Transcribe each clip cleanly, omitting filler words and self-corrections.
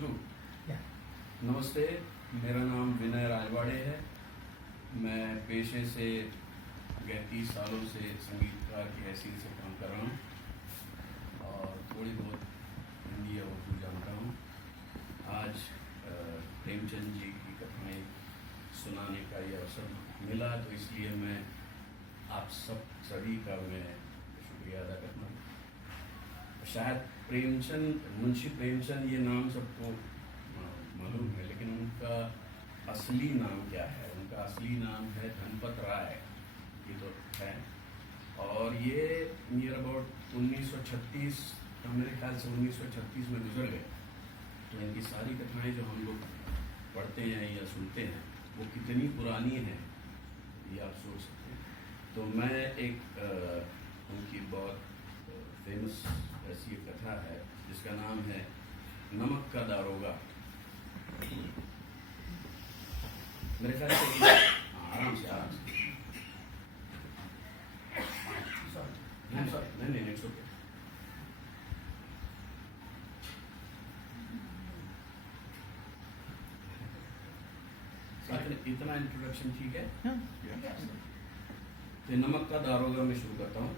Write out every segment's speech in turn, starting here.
शुरू। नमस्ते, मेरा नाम विनय राजवाड़े है। मैं पेशे से 30 सालों से संगीतकार की हैसियत से काम कर रहा हूँ और थोड़ी बहुत हिंदी और उर्दू जानता हूँ। आज प्रेमचंद जी की कथाएँ सुनाने का ये अवसर मिला, तो इसलिए मैं आप सभी का मैं शुक्रिया अदा करता हूँ। शायद प्रेमचंद, मुंशी प्रेमचंद ये नाम सबको मालूम है, लेकिन उनका असली नाम क्या है? उनका असली नाम है धनपत राय, ये तो है। और ये नियर अबाउट 1936, मेरे ख्याल से 1936 में गुजर गए। तो इनकी सारी कथाएं जो हम लोग पढ़ते हैं या सुनते हैं वो कितनी पुरानी हैं ये आप सोच सकते हैं। तो मैं एक उनकी बहुत फेमस ऐसी एक कथा है जिसका नाम है नमक का दारोगा। मेरे ख्याल से आराम से नहीं इट्स ओके। इतना इंट्रोडक्शन ठीक है? तो नमक का दारोगा में शुरू करता हूँ।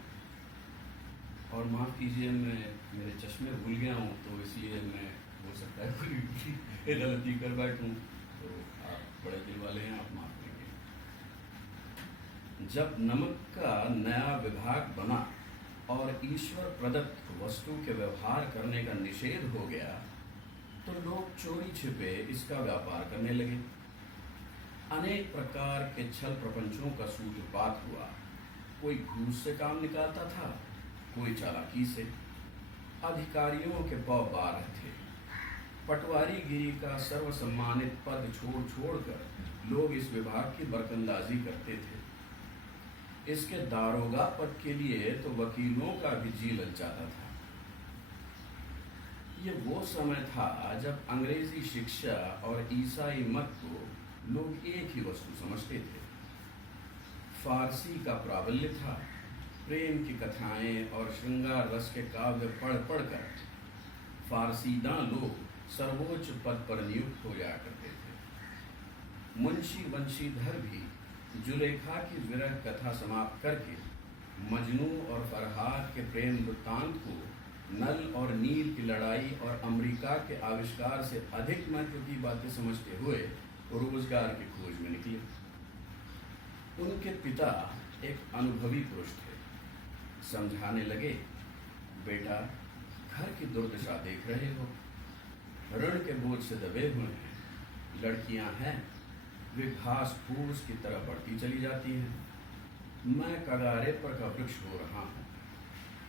और माफ़ कीजिए, मैं मेरे चश्मे भूल गया हूँ, तो इसलिए मैं हो सकता है कोई गलती कर बैठूँ, तो आप बड़े दिल वाले हैं, आप माफ़ करेंगे। जब नमक का नया विभाग बना और ईश्वर प्रदत्त वस्तु के व्यवहार करने का निषेध हो गया, तो लोग चोरी छिपे इसका व्यापार करने लगे। अनेक प्रकार के छल प्रपंचों का सूत्रपात हुआ। कोई घूस से काम निकालता था, कोई चालाकी से। अधिकारियों के पौ 12 थे। पटवारीगिरी का सर्वसम्मानित पद छोड़ छोड़कर लोग इस विभाग की बरकंदाजी करते थे। इसके दारोगा पद के लिए तो वकीलों का भी जी ललचाता था। ये वो समय था जब अंग्रेजी शिक्षा और ईसाई मत को लोग एक ही वस्तु समझते थे। फारसी का प्राबल्य था। प्रेम की कथाएं और श्रृंगार रस के काव्य पढ़ पढ़कर फारसीदां लोग सर्वोच्च पद पर नियुक्त हो जाया करते थे। मुंशी वंशीधर भी जुलेखा की विरह कथा समाप्त करके मजनू और फरहाद के प्रेम वृत्तांत को नल और नील की लड़ाई और अमेरिका के आविष्कार से अधिक महत्व की बातें समझते हुए रोजगार की खोज में निकले। उनके पिता एक अनुभवी पुरुष थे। समझाने लगे, बेटा, घर की दुर्दशा देख रहे हो, ऋण के बोझ से दबे हुए हैं, लड़कियां हैं, वे घास फूस की तरह बढ़ती चली जाती हैं। मैं कगारे पर का वृक्ष हो रहा हूँ,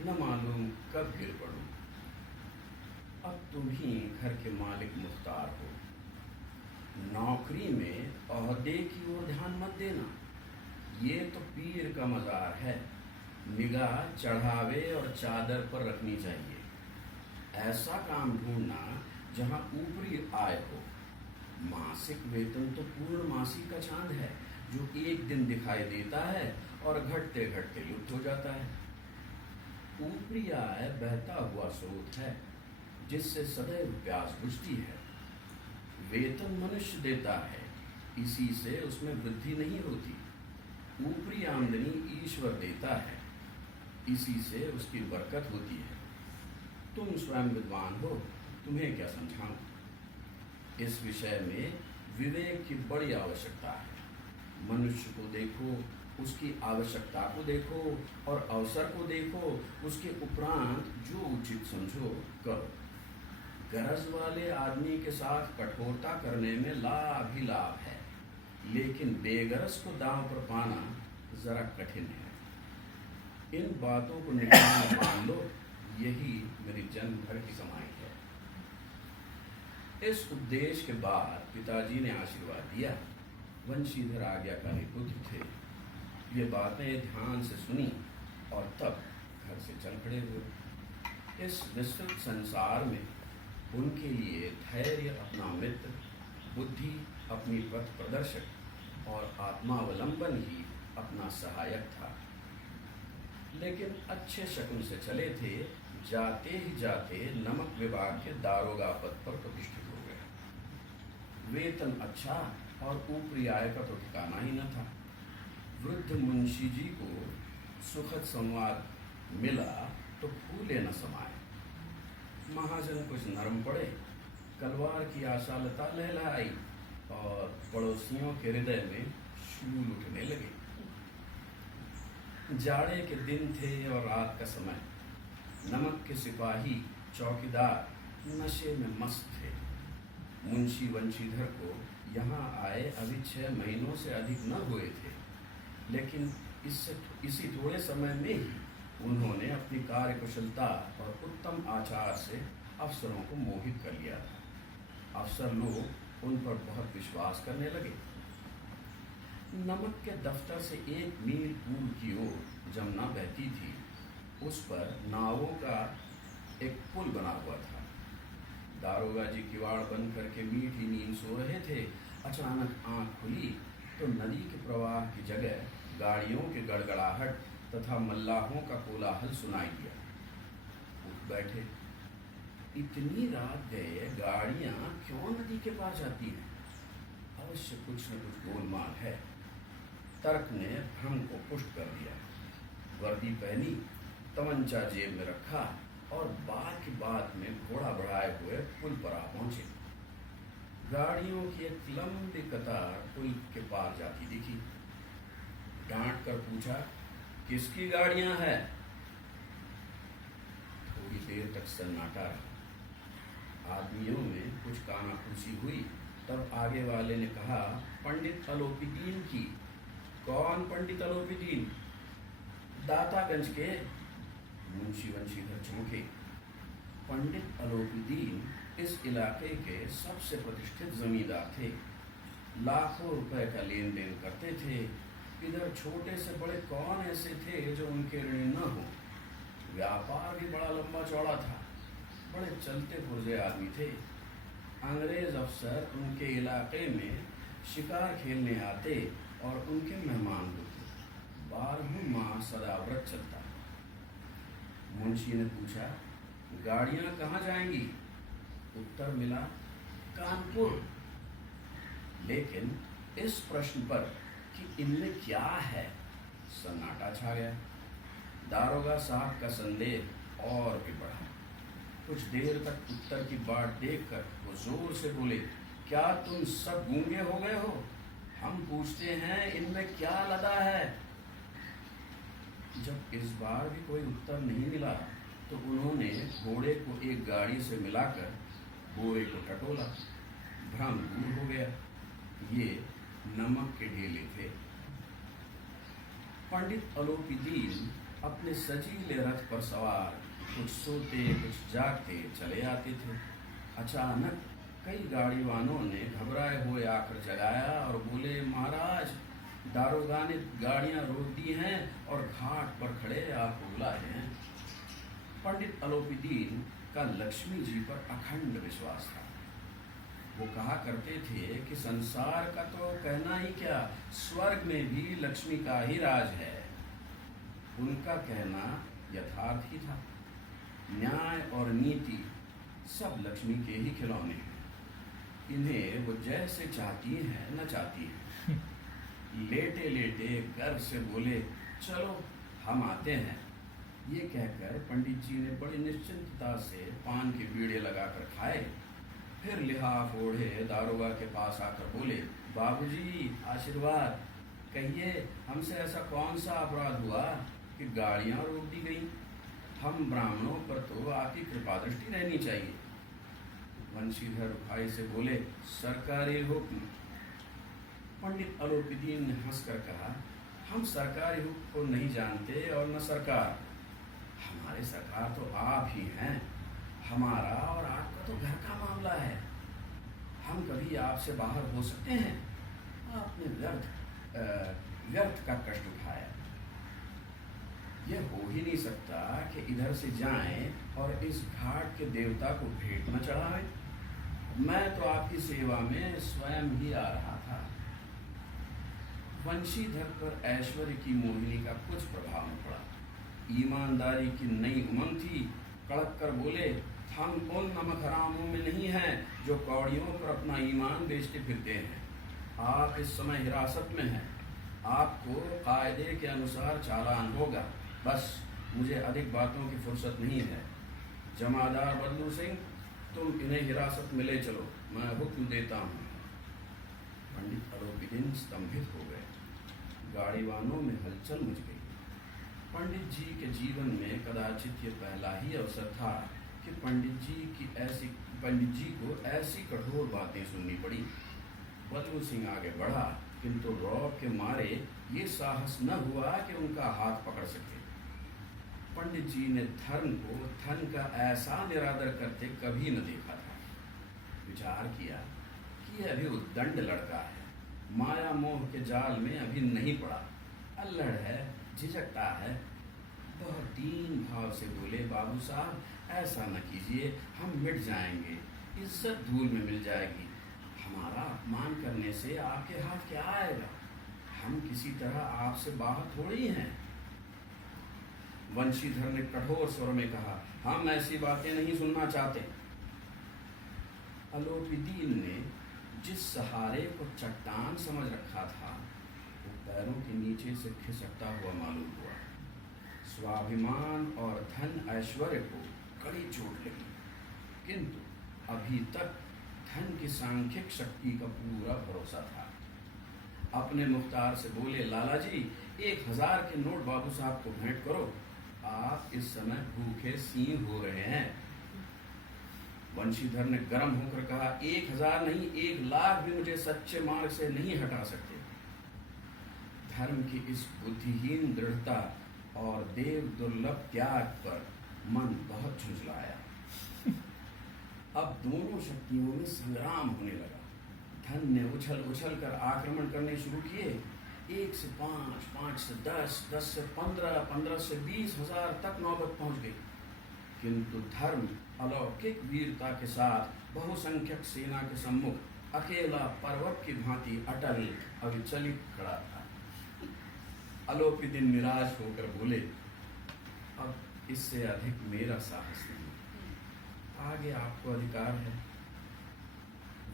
न मालूम कब गिर पड़ूं। अब तुम ही घर के मालिक मुख्तार हो। नौकरी में ओहदे की ओर ध्यान मत देना, ये तो पीर का मज़ार है। निगाह चढ़ावे और चादर पर रखनी चाहिए। ऐसा काम ढूंढना जहाँ ऊपरी आय हो। मासिक वेतन तो पूर्ण मासी का चांद है, जो एक दिन दिखाई देता है और घटते घटते लुप्त हो जाता है। ऊपरी आय बहता हुआ स्रोत है, जिससे सदैव प्यास बुझती है। वेतन मनुष्य देता है, इसी से उसमें वृद्धि नहीं होती। ऊपरी आमदनी ईश्वर देता है, इसी से उसकी बरकत होती है। तुम स्वयं विद्वान हो, तुम्हें क्या समझाऊं। इस विषय में विवेक की बड़ी आवश्यकता है। मनुष्य को देखो, उसकी आवश्यकता को देखो और अवसर को देखो, उसके उपरांत जो उचित समझो करो। गरज वाले आदमी के साथ कठोरता करने में लाभ ही लाभ है, लेकिन बेगरज को दांव पर पाना जरा कठिन है। इन बातों को निकाल मान लो, यही मेरी जन्म भर की कमाई है। इस उपदेश के बाद पिताजी ने आशीर्वाद दिया। वंशीधर आज्ञाकारी पुत्र थे। ये बातें ध्यान से सुनी और तब घर से चल खड़े हुए। इस विस्तृत संसार में उनके लिए धैर्य अपना मित्र, बुद्धि अपनी पथ प्रदर्शक और आत्मावलंबन ही अपना सहायक था। लेकिन अच्छे शकुन से चले थे, जाते ही जाते नमक विभाग के दारोगा पद पर प्रतिष्ठित हो गए। वेतन अच्छा और ऊपरी आय का तो ठिकाना ही न था। वृद्ध मुंशी जी को सुखद संवाद मिला तो फूले न समाए। महाजन कुछ नरम पड़े, कलवार की आशालता लहलहाई और पड़ोसियों के हृदय में शूल उठने लगे। जाड़े के दिन थे और रात का समय। नमक के सिपाही चौकीदार नशे में मस्त थे। मुंशी वंशीधर को यहाँ आए अभी 6 महीनों से अधिक न हुए थे, लेकिन इसी थोड़े समय में ही उन्होंने अपनी कार्यकुशलता और उत्तम आचार से अफसरों को मोहित कर लिया था। अफसर लोग उन पर बहुत विश्वास करने लगे। नमक के दफ्तर से 1 मील पूर्व की ओर जमुना बहती थी। उस पर नावों का एक पुल बना हुआ था। दारोगा जी किवाड़ बंद करके मीठी नींद सो रहे थे। अचानक आंख खुली तो नदी के प्रवाह की जगह गाड़ियों के गड़गड़ाहट तथा मल्लाहों का कोलाहल सुनाई दिया। उठ बैठे। इतनी रात गए गाड़ियां क्यों नदी के पास जाती हैं? अवश्य कुछ न कुछ गोलमाल है। तर्क ने भ्रम को पुष्ट कर दिया। वर्दी पहनी, तमंचा जेब में रखा और बात की बात में घोड़ा बढ़ाए हुए पुल पर आ पहुंचे। गाड़ियों की एक लंबी कतार पुल के पार जाती दिखी। डांट कर पूछा, किसकी गाड़ियां हैं? थोड़ी देर तक सन्नाटा रहा। आदमियों में कुछ कानाफूसी हुई। तब आगे वाले ने कहा, पंडित अलोपीदीन की। कौन पंडित अलोपीदीन? दातागंज के। मुंशी वंशीधर चौंके। पंडित अलोपीदीन इस इलाके के सबसे प्रतिष्ठित जमींदार थे। लाखों रुपए का लेन देन करते थे। इधर छोटे से बड़े कौन ऐसे थे जो उनके ऋणी न हो। व्यापार भी बड़ा लंबा चौड़ा था। बड़े चलते पुर्जे आदमी थे। अंग्रेज अफसर उनके इलाके में शिकार खेलने आते और उनके मेहमान होते। 12 माह सदा व्रत चलता। मुंशी ने पूछा, गाड़ियां कहाँ जाएंगी? उत्तर मिला, कानपुर। लेकिन इस प्रश्न पर कि इनमें क्या है, सन्नाटा छा गया। दारोगा साहब का संदेह और भी बढ़ा। कुछ देर तक उत्तर की बाट देखकर वो जोर से बोले, क्या तुम सब गूंगे हो गए हो? हम पूछते हैं इनमें क्या लदा है? जब इस बार भी कोई उत्तर नहीं मिला तो उन्होंने घोड़े को एक गाड़ी से मिलाकर बोरे को टटोला। भ्रम दूर हो गया। ये नमक के ढेले थे। पंडित अलोपीदीन अपने सजीले रथ पर सवार कुछ सोते कुछ जागते चले आते थे। अचानक कई गाड़ीवानों ने घबराए हुए आकर जगाया और बोले, महाराज, दारोगा ने गाड़ियां रोक दी हैं और घाट पर खड़े आपको बुलाए हैं। पंडित अलोपीदीन का लक्ष्मी जी पर अखंड विश्वास था। वो कहा करते थे कि संसार का तो कहना ही क्या, स्वर्ग में भी लक्ष्मी का ही राज है। उनका कहना यथार्थ ही था। न्याय और नीति सब लक्ष्मी के ही खिलौने हैं। इन्हें वो जैसे चाहती हैं न चाहती हैं। लेटे लेटे गर्व से बोले, चलो हम आते हैं। ये कहकर पंडित जी ने बड़ी निश्चिंतता से पान के बीड़े लगाकर खाए। फिर लिहाफ ओढ़े दारोगा के पास आकर बोले, बाबूजी आशीर्वाद, कहिए हमसे ऐसा कौन सा अपराध हुआ कि गाड़ियां रोक दी गई? हम ब्राह्मणों पर तो आपकी कृपा दृष्टि रहनी चाहिए। वंशीधर भाई से बोले, सरकारी हुक्म। पंडित अलोपीदीन ने हंसकर कहा, हम सरकारी हुक्म को नहीं जानते और न सरकार। हमारे सरकार तो आप ही हैं। हमारा और आपका तो घर का मामला है। हम कभी आपसे बाहर हो सकते हैं? आपने व्यर्थ का कष्ट उठाया। यह हो ही नहीं सकता कि इधर से जाएं और इस घाट के देवता को भेंट न चढ़ाएं। मैं तो आपकी सेवा में स्वयं ही आ रहा था। वंशीधर पर ऐश्वर्य की मोहिनी का कुछ प्रभाव न पड़ा। ईमानदारी की नई उमंग थी। कड़क कर बोले, हम उन नमक हरामों में नहीं हैं जो कौड़ियों पर अपना ईमान बेचते फिरते हैं। आप इस समय हिरासत में हैं, आपको कायदे के अनुसार चालान होगा। बस मुझे अधिक बातों की फुर्सत नहीं है। जमादार बदलू सिंह, तुम इन्हें हिरासत में ले चलो, मैं हुक्म देता हूँ। पंडित अलोपीदीन स्तंभित हो गए। गाड़ीवानों में हलचल मच गई। पंडित जी के जीवन में कदाचित ये पहला ही अवसर था कि पंडित जी को ऐसी कठोर बातें सुननी पड़ी। बदलू सिंह आगे बढ़ा, किंतु रौब के मारे ये साहस न हुआ कि उनका हाथ पकड़ सके। पंडित जी ने धर्म को धन का ऐसा निरादर करते कभी न देखा था। विचार किया कि यह अभी उद्दंड लड़का है, माया मोह के जाल में अभी नहीं पड़ा, अल्लड़ है, झिझकता है। बहुत दीन भाव से बोले, बाबू साहब ऐसा न कीजिए, हम मिट जाएंगे, इज्जत धूल में मिल जाएगी। हमारा अपमान करने से आपके हाथ क्या आएगा? हम किसी तरह आपसे बाहर थोड़ी हैं। वंशीधर ने कठोर स्वर में कहा, हम ऐसी बातें नहीं सुनना चाहते। अलोपीदीन ने जिस सहारे को चट्टान समझ रखा था, वो पैरों के नीचे से खिसकता हुआ मालूम हुआ। स्वाभिमान और धन ऐश्वर्य को कड़ी चोट लगी, किंतु अभी तक धन की सांख्यिक शक्ति का पूरा भरोसा था। अपने मुख्तार से बोले, लाला जी 1000 के नोट बाबू साहब को भेंट करो, आप इस समय भूखे सींग हो रहे हैं। वंशीधर ने गर्म होकर कहा, 1000 नहीं 1,00,000 भी मुझे सच्चे मार्ग से नहीं हटा सकते। धर्म की इस बुद्धिहीन दृढ़ता और देव दुर्लभ त्याग पर मन बहुत झुंझलाया। अब दोनों शक्तियों में संग्राम होने लगा। धन ने उछल उछल कर आक्रमण करने शुरू किए। 1 से 5, 5 से 10, 10 से 15, 15 से 20,000 तक नौबत पहुंच गई। किंतु धर्म अलौकिक वीरता के साथ बहुसंख्यक सेना के सम्मुख अकेला पर्वत की भांति अटल अविचलित खड़ा था। अलोपीदीन निराश होकर बोले, अब इससे अधिक मेरा साहस नहीं, आगे आपको अधिकार है।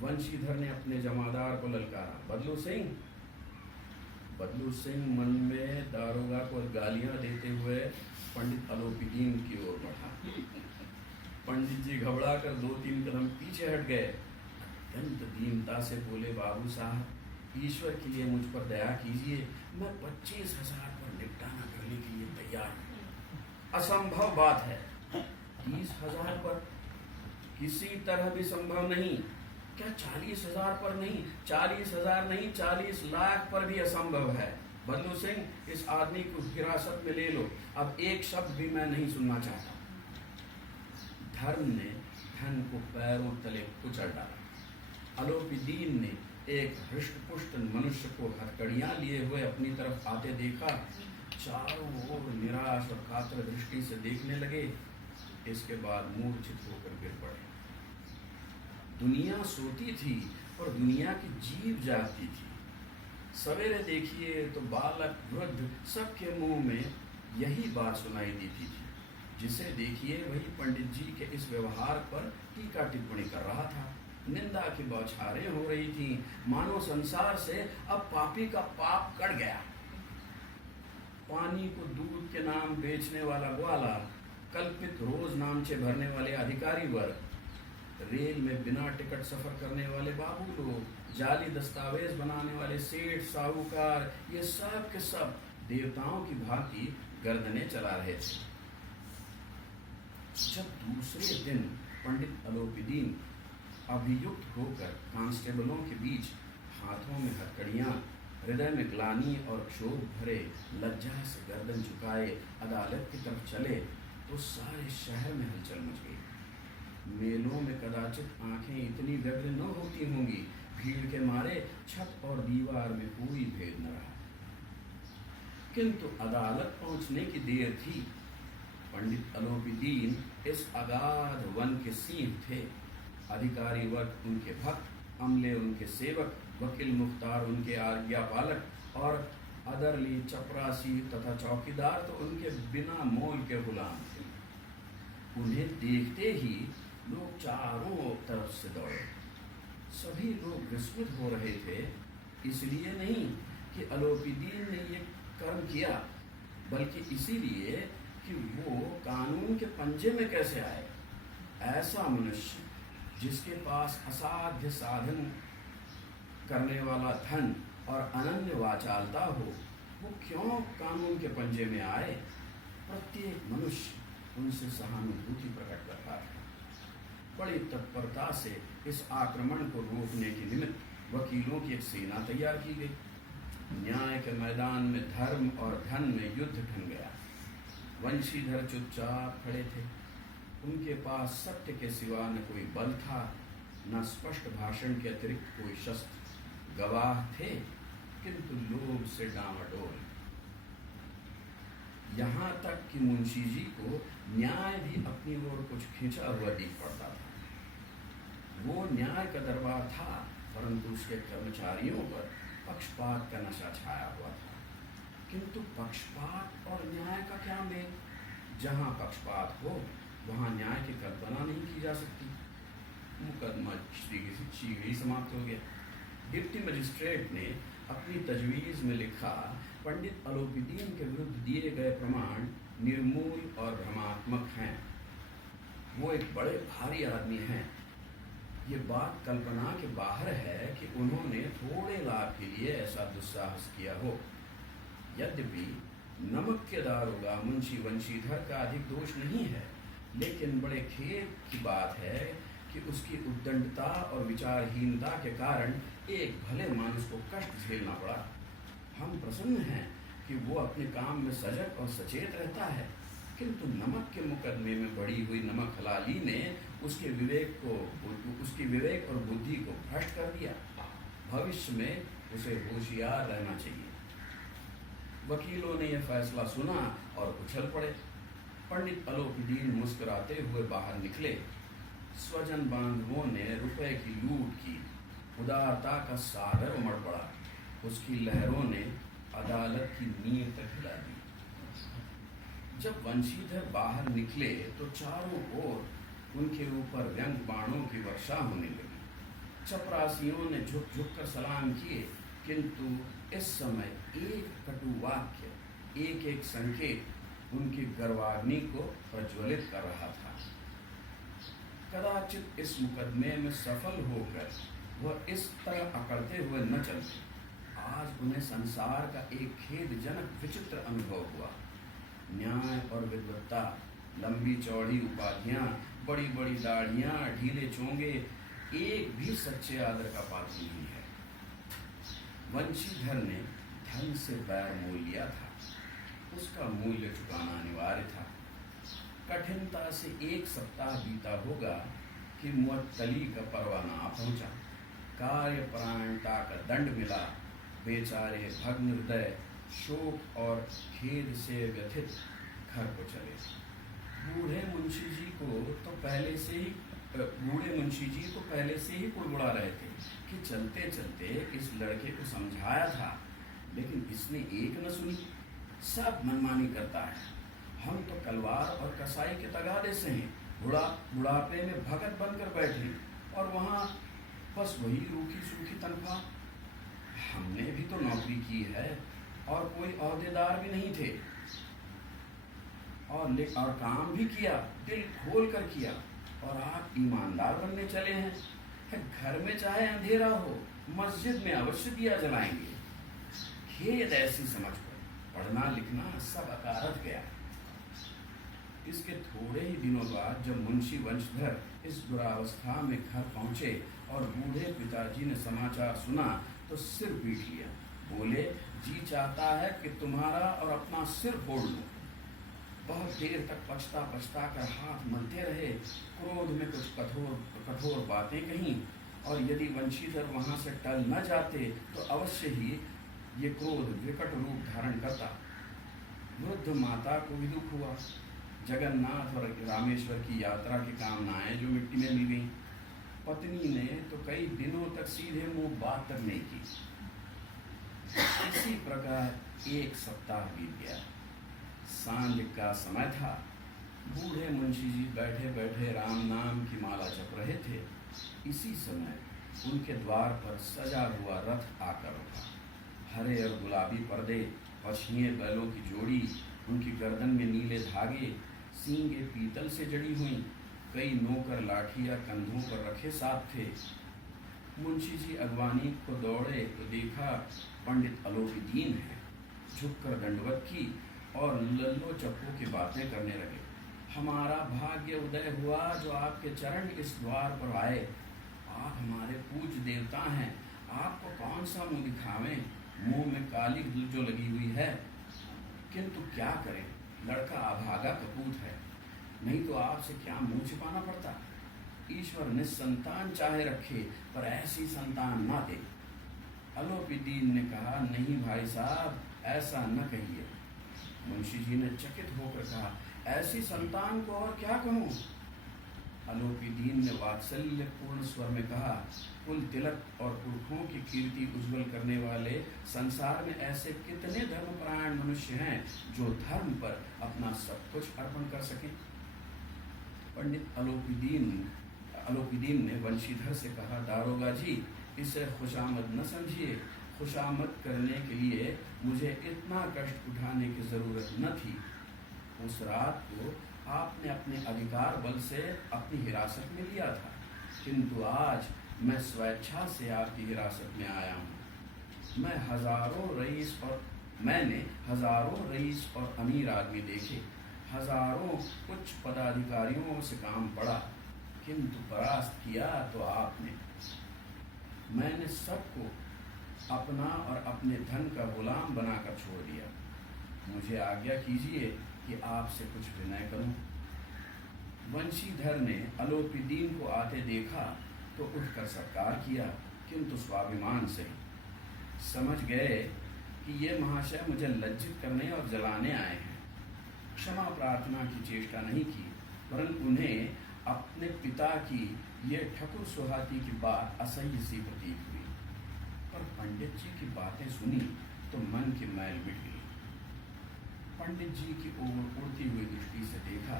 वंशीधर ने अपने जमादार को ललकारा, बदलू सिंह। बदलू सिंह मन में दारोगा को गालियां देते हुए पंडित अलोपीदीन की ओर बढ़ा। पंडित जी घबरा कर 2-3 कदम पीछे हट गए। अत्यंत दीनता से बोले, बाबू साहब ईश्वर के लिए मुझ पर दया कीजिए, मैं 25,000 पर निपटाना करने के लिए तैयार हूँ। असंभव बात है। 30,000 पर किसी तरह भी संभव नहीं। क्या 40,000 पर नहीं? 40,000 नहीं, 40 लाख पर भी असंभव है। बदलू सिंह, इस आदमी को हिरासत में ले लो, अब एक शब्द भी मैं नहीं सुनना चाहता। धर्म ने धन को पैरों तले कुचल डाला। अलोपीदीन ने एक हृष्टपुष्ट मनुष्य को हथकड़ियां लिए हुए अपनी तरफ आते देखा। चारों ओर निराश और कातर दृष्टि से देखने लगे। इसके बाद मूर्छित होकर गिर पड़े। दुनिया सोती थी और दुनिया की जीव जागती थी। सवेरे देखिए तो बालक वृद्ध सबके मुंह में यही बात सुनाई देती थी। जिसे देखिए वही पंडित जी के इस व्यवहार पर टीका टिप्पणी कर रहा था। निंदा की बौछारें हो रही थीं, मानो संसार से अब पापी का पाप कट गया। पानी को दूध के नाम बेचने वाला ग्वाला, कल्पित रोज नामचे भरने वाले अधिकारी वर्ग, रेल में बिना टिकट सफर करने वाले बाबू लोग, जाली दस्तावेज बनाने वाले सेठ साहूकार, ये सब के सब देवताओं की भांति गर्दनें चला रहे थे। जब दूसरे दिन पंडित अलोपीदीन अभियुक्त होकर कांस्टेबलों के बीच हाथों में हथकड़ियां, हृदय में ग्लानि और क्षोभ भरे लज्जा से गर्दन झुकाए अदालत की तरफ चले तो सारे शहर में हलचल मच गई। मेलों में कदाचित आंखें इतनी व्यग्र न होती होंगी, भीड़ के मारे छत और दीवार में कोई भेद न रहा। किंतु अदालत पहुंचने की देर थी। पंडित अलोपीदीन इस अगाध वन के सिंह थे। अधिकारी वर्ग उनके भक्त, अमले उनके सेवक, वकील मुख्तार उनके आज्ञा पालक और अदरली चपरासी तथा चौकीदार तो उनके बिना मोल के गुलाम थे। उन्हें देखते ही लोग चारों तरफ से दौड़े। सभी लोग विस्मित हो रहे थे, इसलिए नहीं कि अलोपीदीन ने ये कर्म किया, बल्कि इसीलिए कि वो कानून के पंजे में कैसे आए। ऐसा मनुष्य जिसके पास असाध्य साधन करने वाला धन और अनन्य वाचालता हो, वो क्यों कानून के पंजे में आए। प्रत्येक मनुष्य उनसे सहानुभूति प्रकट करता था। बड़ी तत्परता से इस आक्रमण को रोकने के निमित्त वकीलों की एक सेना तैयार की गई। न्याय के मैदान में धर्म और धन में युद्ध ठन गया। वंशीधर चुपचाप खड़े थे। उनके पास सत्य के सिवा न कोई बल था, न स्पष्ट भाषण के अतिरिक्त कोई शस्त्र। गवाह थे, किंतु लोभ से डामाडोल। यहाँ तक कि मुंशी जी को न्याय भी अपनी ओर कुछ खींचा हुआ दिख पड़ता था। वो न्याय का दरबार था, परंतु उसके कर्मचारियों पर पक्षपात का नशा छाया हुआ था। किंतु पक्षपात और न्याय का क्या मेल। जहाँ पक्षपात हो वहाँ न्याय की कल्पना नहीं की जा सकती। मुकदमा शीघ्र ही समाप्त हो गया। डिप्टी मजिस्ट्रेट ने अपनी तजवीज़ में लिखा, पंडित अलोपीदीन के विरुद्ध दिए गए प्रमाण निर्मूल और भ्रमात्मक हैं। वो एक बड़े भारी आदमी हैं। ये बात कल्पना के बाहर है कि उन्होंने थोड़े लाभ के लिए ऐसा दुस्साहस किया हो। यद्यपि नमक के दारोगा मुंशी वंशीधर का अधिक दोष नहीं है, लेकिन बड़े खेद की बात है कि उसकी उद्दंडता और विचारहीनता के कारण एक भले मानुष को कष्ट झेलना पड़ा। हम प्रसन्न हैं कि वो अपने काम में सजग और सचेत रहता है, किंतु नमक के मुकदमे में बढ़ी हुई नमक हलाली ने उसके विवेक और बुद्धि को भ्रष्ट कर दिया। भविष्य में उसे होशियार रहना चाहिए। वकीलों ने यह फैसला सुना और उछल पड़े। पंडित अलोपीदीन मुस्कुराते हुए बाहर निकले। स्वजन बांधवों ने रुपए की लूट की। उदारता का सागर उमड़ पड़ा। उसकी लहरों ने अदालत की नींव तक हिला दी। जब वंशीधर बाहर निकले तो चारों ओर उनके ऊपर व्यंग बाणों की वर्षा होने लगी। चपरासियों ने झुक झुक कर सलाम किए, किंतु इस समय एक कटु वाक्य, एक एक संकेत उनकी गर्वाग्नि को प्रज्वलित कर रहा था। कदाचित इस मुकदमे में सफल होकर वह इस तरह अकड़ते हुए न चलते। आज उन्हें संसार का एक खेदजनक विचित्र अनुभव हुआ। न्याय और विद्वत्ता, लंबी चौड़ी उपाधियां, बड़ी बड़ी दाढ़ियां, ढीले चोंगे, एक भी सच्चे आदर का पात्र नहीं है। वंशीधर ने धन से बैर मोल लिया था। उसका मूल्य चुकाना अनिवार्य था। कठिनता से एक सप्ताह बीता होगा कि मुअत्तली का परवाना आ पहुंचा। कार्यपरायणता का दंड मिला। बेचारे भग्न हृदय शोक और खेद से व्यथित घर को चले। बूढ़े मुंशी जी को पहले से ही कुड़मुड़ा रहे थे कि चलते चलते इस लड़के को समझाया था, लेकिन इसने एक न सुनी। सब मनमानी करता है। हम तो कलवार और कसाई के तगादे से हैं। बुढ़ापे में भगत बनकर बैठे और वहाँ बस वही रूखी सूखी तनख्वाह। हमने भी तो नौकरी की है और कोई ओहदेदार भी नहीं थे, और काम भी किया, दिल खोल कर किया, और आप ईमानदार बनने चले हैं। घर में चाहे अंधेरा हो, मस्जिद में अवश्य दिया जलाएंगे। खेद ऐसी समझ पर पढ़ना लिखना सब अकारत गया। इसके थोड़े ही दिनों बाद जब मुंशी वंशधर इस दुरावस्था में घर पहुंचे और बूढ़े पिताजी ने समाचार सुना तो सिर पीट लिया। बोले, जी चाहता है कि तुम्हारा और अपना सिर फोड़ लूं। बहुत देर तक पछता पछता कर हाथ मलते रहे। क्रोध में कुछ कठोर बातें कहीं, और यदि वंशीधर वहां से टल न जाते तो अवश्य ही ये क्रोध विकट रूप धारण करता। वृद्ध माता को भी दुख हुआ। जगन्नाथ और रामेश्वर की यात्रा की कामनाएं जो मिट्टी में मिल गई। पत्नी ने तो कई दिनों तक सीधे मुंह बात तक नहीं की। इसी प्रकार एक सप्ताह बीत गया। सांझ का समय था। बूढ़े मुंशी जी बैठे बैठे राम नाम की माला जप रहे थे। इसी समय उनके द्वार पर सजा हुआ रथ आकर रुका। हरे और गुलाबी पर्दे, पछिए बैलों की जोड़ी, उनकी गर्दन में नीले धागे, सींगे पीतल से जड़ी हुई, कई नौकर लाठियां कंधों पर रखे साथ थे। मुंशी जी अगवानी को दौड़े तो देखा पंडित अलोपीदीन है। झुककर दंडवत की और लल्लो चप्पू की बातें करने लगे। हमारा भाग्य उदय हुआ जो आपके चरण इस द्वार पर आए। आप हमारे पूज्य देवता हैं, आपको कौन सा मुंह दिखावें, मुंह में काली जो लगी हुई है। किंतु क्या करें, लड़का अभागा कपूत है, नहीं तो आपसे क्या मुंह छिपाना पड़ता। ईश्वर निसंतान चाहे रखे पर ऐसी संतान ना दे। अलोपीदीन ने कहा, नहीं भाई साहब, ऐसा न कहिए। मुंशी जी ने चकित होकर कहा, ऐसी संतान को और क्या कहूँ। अलोपीदीन ने वात्सल्यपूर्ण स्वर में कहा, कुल तिलक और पुरखों की कीर्ति उज्जवल करने वाले संसार में ऐसे कितने धर्मपरायण मनुष्य हैं जो धर्म पर अपना सब कुछ अर्पण कर सकें। पंडित अलोपीदीन ने वंशीधर से कहा, दारोगा जी, इसे खुशामद न समझिए। खुशामद करने के लिए मुझे इतना कष्ट उठाने की जरूरत न थी। उस रात को आपने अपने अधिकार बल से अपनी हिरासत में लिया था, किंतु आज मैं स्वेच्छा से आपकी हिरासत में आया हूँ। मैंने हजारों रईस और अमीर आदमी देखे, हजारों उच्च पदाधिकारियों से काम पड़ा, किंतु परास्त किया तो आपने। मैंने सबको अपना और अपने धन का गुलाम बनाकर छोड़ दिया। मुझे आज्ञा कीजिए कि आपसे कुछ विनय करूं। वंशीधर ने अलोपीदीन को आते देखा तो उठकर सत्कार किया, किंतु स्वाभिमान से समझ गए कि ये महाशय मुझे लज्जित करने और जलाने आए हैं। क्षमा प्रार्थना की चेष्टा नहीं की, वरन उन्हें अपने पिता की ये ठकुर सुहाती की बात असह्य सी प्रतीत हुई। पर पंडित जी की बातें सुनी तो मन की मैल मिट गई। पंडित जी की ओर उड़ती हुई दृष्टि से देखा,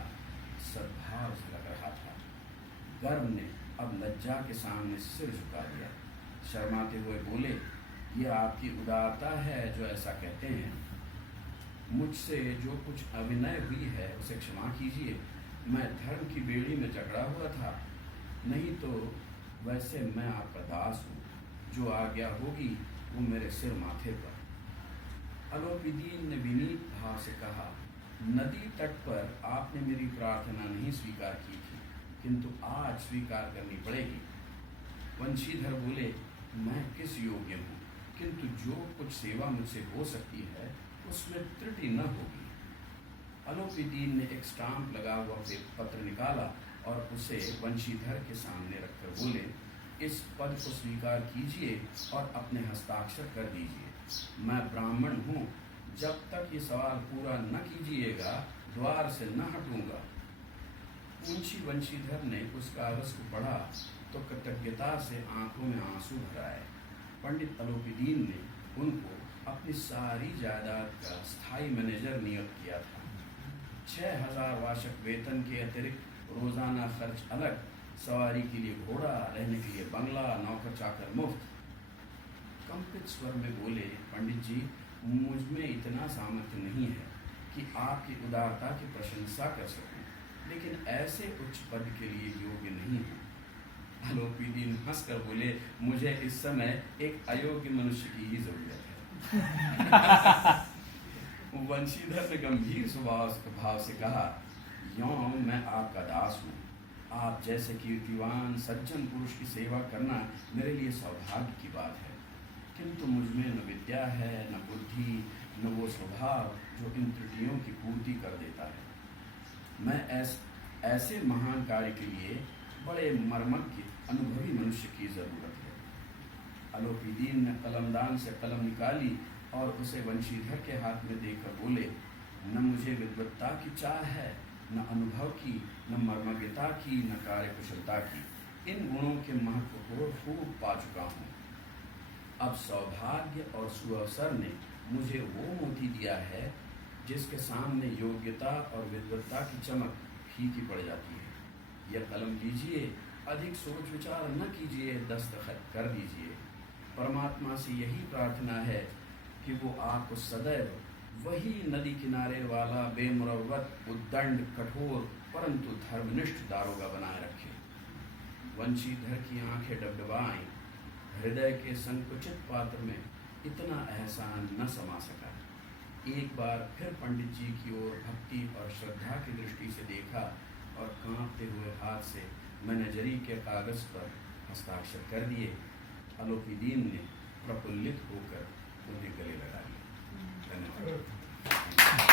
सद्भाव से लग रहा था। गर्व ने अब लज्जा के सामने सिर झुका दिया। शर्माते हुए बोले, ये आपकी उदारता है जो ऐसा कहते हैं। मुझसे जो कुछ अविनय हुई है उसे क्षमा कीजिए। मैं धर्म की बेड़ी में जकड़ा हुआ था, नहीं तो वैसे मैं आपका दास हूँ। जो आज्ञा होगी वो मेरे सिर माथे पर। अलोपीदीन ने विनीत भाव से कहा, नदी तट पर आपने मेरी प्रार्थना नहीं स्वीकार की थी, किंतु आज स्वीकार करनी पड़ेगी। वंशीधर बोले, मैं किस योग्य हूँ, किंतु जो कुछ सेवा मुझसे हो सकती है उसमें त्रुटि न होगी। अलोपीदीन ने एक स्टाम्प लगा हुआ पत्र निकाला और उसे वंशीधर के सामने रखकर बोले, इस पद को स्वीकार कीजिए और अपने हस्ताक्षर कर दीजिए। मैं ब्राह्मण हूँ, जब तक ये सवाल पूरा न कीजिएगा द्वार से न हटूंगा। मुंशी वंशीधर ने उस कागज को पढ़ा तो कृतज्ञता से आंखों में आंसू भर आए। पंडित अलोपीदीन ने उनको अपनी सारी जायदाद का स्थायी मैनेजर नियुक्त किया था। 6000 वार्षिक वेतन के अतिरिक्त रोजाना खर्च अलग, सवारी के लिए घोड़ा, रहने के लिए बंगला, नौकर चाकर मुफ्त। कंपित स्वर में बोले, पंडित जी, मुझ में इतना सामर्थ्य नहीं है कि आपकी उदारता की प्रशंसा कर सकूं, लेकिन ऐसे उच्च पद के लिए योग्य नहीं हूँ। अलोपीदीन हंसकर बोले, मुझे इस समय एक अयोग्य मनुष्य की ही जरूरत है। वंशीधर ने गंभीर भाव से कहा, यों मैं आपका दास हूँ। आप जैसे कीर्तिवान सज्जन पुरुष की सेवा करना मेरे लिए सौभाग्य की बात है, किंतु मुझमें न विद्या है, न बुद्धि, न वो स्वभाव जो इन त्रुटियों की पूर्ति कर देता है। मैं ऐसे महान कार्य के लिए बड़े मर्मज्ञ अनुभवी मनुष्य की जरूरत है। अलोपीदीन ने कलमदान से कलम निकाली और उसे वंशीधर के हाथ में देकर बोले, न मुझे विद्वत्ता की चाह है, न अनुभव की, न मर्मज्ञता की, न कार्यकुशलता की। इन गुणों के महत्व को खूब पा चुका हूँ। अब सौभाग्य और सुअवसर ने मुझे वो मोती दिया है जिसके सामने योग्यता और विद्वत्ता की चमक फीकी पड़ जाती है। यह कलम लीजिए, अधिक सोच विचार न कीजिए, दस्तखत कर दीजिए। परमात्मा से यही प्रार्थना है कि वो आपको सदैव वही नदी किनारे वाला बेमुरव्वत, उद्दंड, कठोर परंतु धर्मनिष्ठ दारोगा बनाए रखे। वंशीधर की आंखें डबडबाएं, हृदय के संकुचित पात्र में इतना एहसान न समा सका। एक बार फिर पंडित जी की ओर भक्ति और श्रद्धा की दृष्टि से देखा और कांपते हुए हाथ से मैनेजरी के कागज पर हस्ताक्षर कर दिए। अलोपीदीन ने प्रफुल्लित होकर उन्हें गले लगा लिया। धन्यवाद।